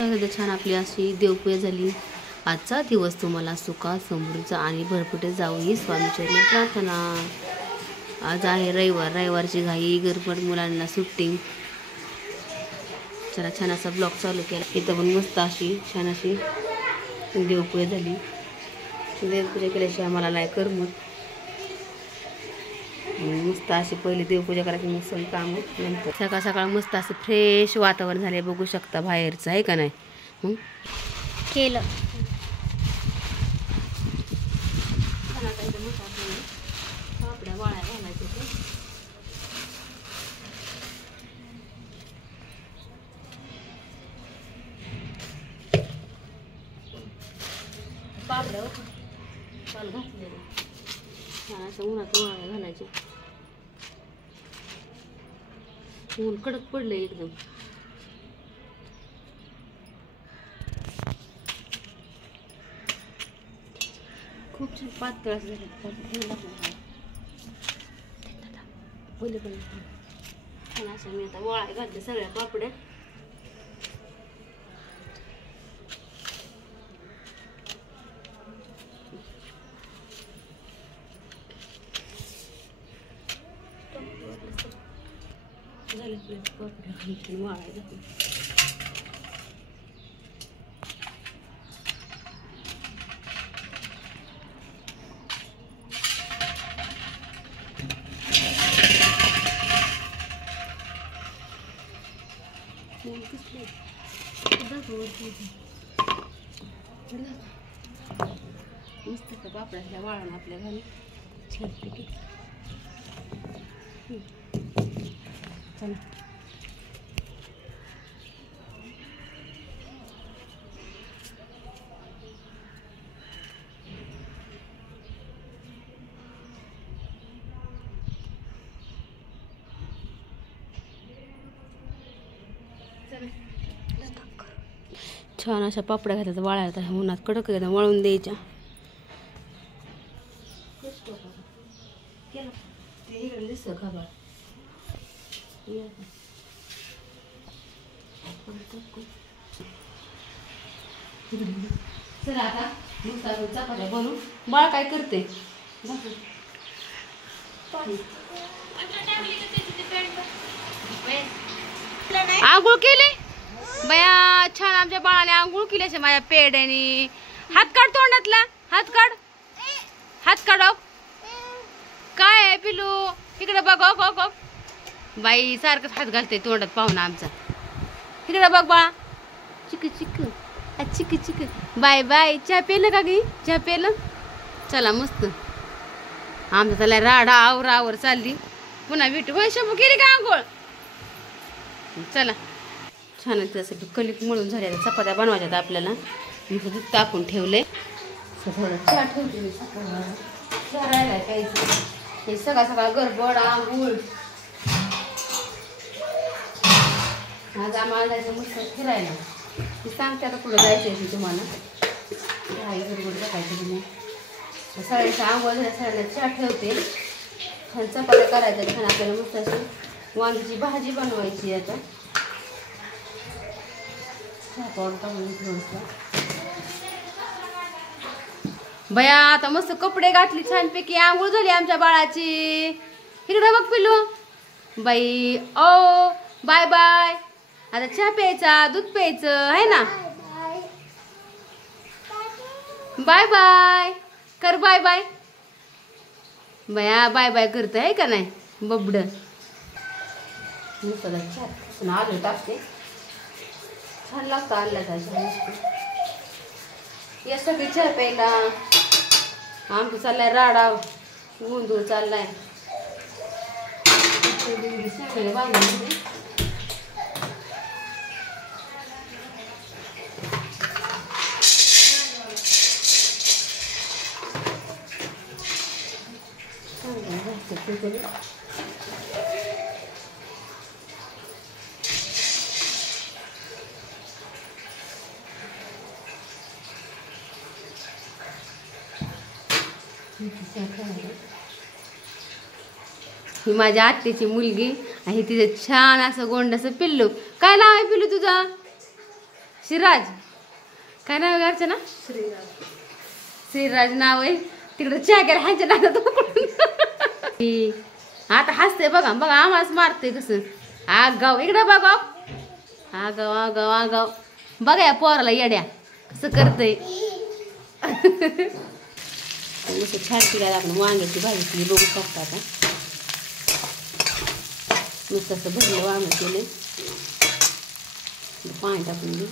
छान आपली अशी देवपूजा झाली। आजचा दिवस तुम्हाला सुखात समृद्धीचा आणि भरभराटीत जावो ही स्वामीचरणी प्रार्थना। आज आहे रविवार, रविवारची घाई गडबड, मुलांना सुट्टी। चला छान असा ब्लॉग चालू केला। इथं पण मस्त अशी छान अशी देवपूजा झाली। देवपूजा केल्याशिवाय मला नाही करमत। मस्त अशी पहिली देवपूजा करायची, मग सगळी कामं नंतर। सकाळ सकाळ मस्त असं फ्रेश वातावरण झाले, बघू शकता बाहेरचं आहे का नाही। केलं पापड्या वाळ्या घालायचे ते पापड्या काल घातलेले छान असं उन्हात वाळ्या घालायचे। ऊन कडक पडलं एकदम। खूप छान पातळ झाले पहिले पण छान असं मी आता वाळ्या घातल्या सगळ्या पापड्या। झाले पापड्या वाळ्या घातल्या। मस्त पापड्या वाळून आपल्या घरी छानपैकी चला छान अशा पापड्या घातल्या वाळायला उन्हात कडक एकदम वळून द्यायच्या। चला आता चपात्या बनवू। बाळ काय करते? आंघोळ केली बया छान आमच्या बाळाने आंघोळ केली माझ्या पेड्याने। हात काढ तोंडातला, हात काढ, हात काढ। काय आहे पिलू इकडे बघ। बाई सारखंच हात घालते तोंडात पाहुणा आमचा। इकडे बघ बाळा, चिक चिक चिक चिक। Bye bye. चहा पेलं का गी? चहा पेलं? चला मस्त आमचा त्याला राडा आवरावर चालली। पुन्हा भेटू होय शंभू केली का आंघोळ? चला छान त्यासाठी कलिक मळून झाले। चपात्या बनवायच्यात आपल्याला। मी दूध टाकून ठेवले। थोडं चहा ठेवते मी चहा राहिलाय प्यायचं। हे सकाळ सकाळ गडबड आंघोळ। आज आम्हाला जायचं मस्त फिरायला। मी सांगते आता पुढं जायचं आहे तुम्हाला। काही गडबड टाकायची तुम्ही सगळ्यांच्या आंघोळ झाल्या सगळ्यांना चहा ठेवते। छान चपात्या करायच्या छान आपल्याला मस्त अशी वांगीची भाजी बनवायची आता। बया आता मस्त कपडे घातली छानपैकी आंघोळ झाली आमच्या बाळाची। इकडे बघ पिलू बाई। ओ बाय बाय। आता चहा प्यायचा, दूध प्यायचं आहे ना। बाय बाय कर, बाय बाय। बया बाय बाय करत आहे का नाही बबड। आलू टाकते छान लागतं आणल्याचा या सगळी चहा प्यायला। आमचं चाललाय राडा गोंधळ चाललाय। ही माझ्या आत्याची मुलगी आहे, तिचं छान असं गोंडसं पिल्लू. काय नाव आहे पिल्लू तुझं? श्रीराज काय नाव आहे घरचं ना? श्रीराज नाव आहे. तिकडे चहा केला ह्यांच्या नादात आता हसते बघा बघा आवाज मारते कसं. आगाव इकडं बघा. आगाव आगाव आगाव बघा या पोराला येड्या कसं करतंय. मस्त छान केला आपण वांग्याची भाजी केली बघू शकता. आता मस्त असं भरलं वांग केले. पाणी टाकून घेऊ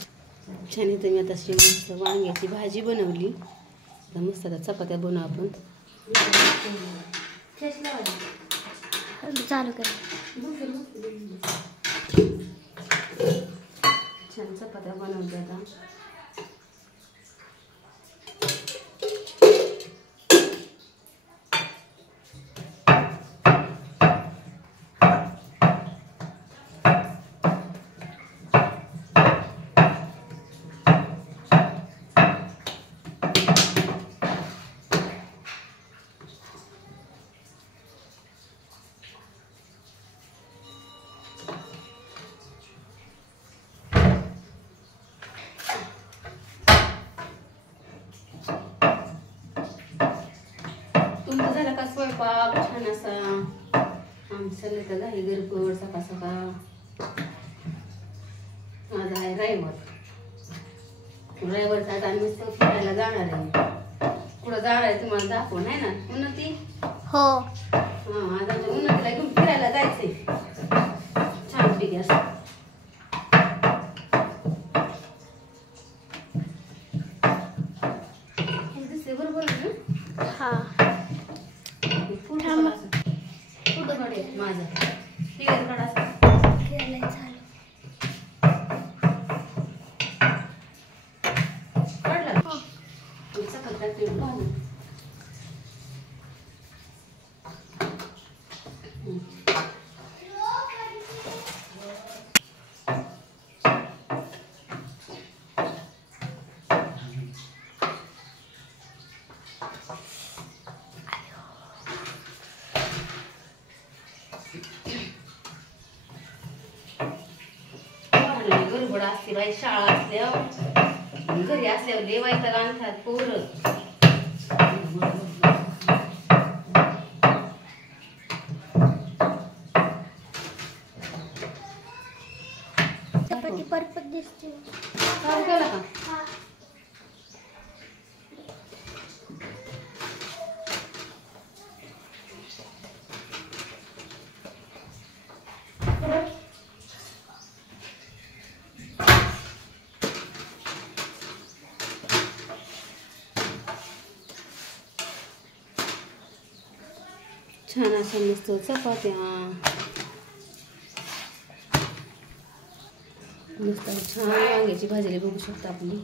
छान येतं. मी आता अशी मस्त वांग्याची भाजी बनवली. आता मस्त आता चपात्या बनवू आपण. चालू कर. छान चपात्या बनवते आता. तुमचा झाला का स्वयंपाक छान असा. आमचं तर घाई गरबड सकाळ सकाळ. माझा आहे रविवार. रविवारचा आता आम्ही मस्त फिरायला जाणार आहे. कुठं जाणार आहे तुम्हाला दाखव नाही ना उन्नती. हो हा आज आमच्या उन्नतीला घेऊन फिरायला जायचंय छान ठीक आहे. दिसते बरोबर ना. हा कुठं कडे माझा तिकडे कडा केलंय चालू. काढला सकाळ टाकते घालून. गडबड असते बाई. शाळा असल्यावर घरी असल्यावर देवायचं आणतात पोरं. चपाती परफेक्ट दिसते. काम केला का? छान असं मस्त चपात्या मस्त छान वांग्याची भाजी बघू शकता आपली.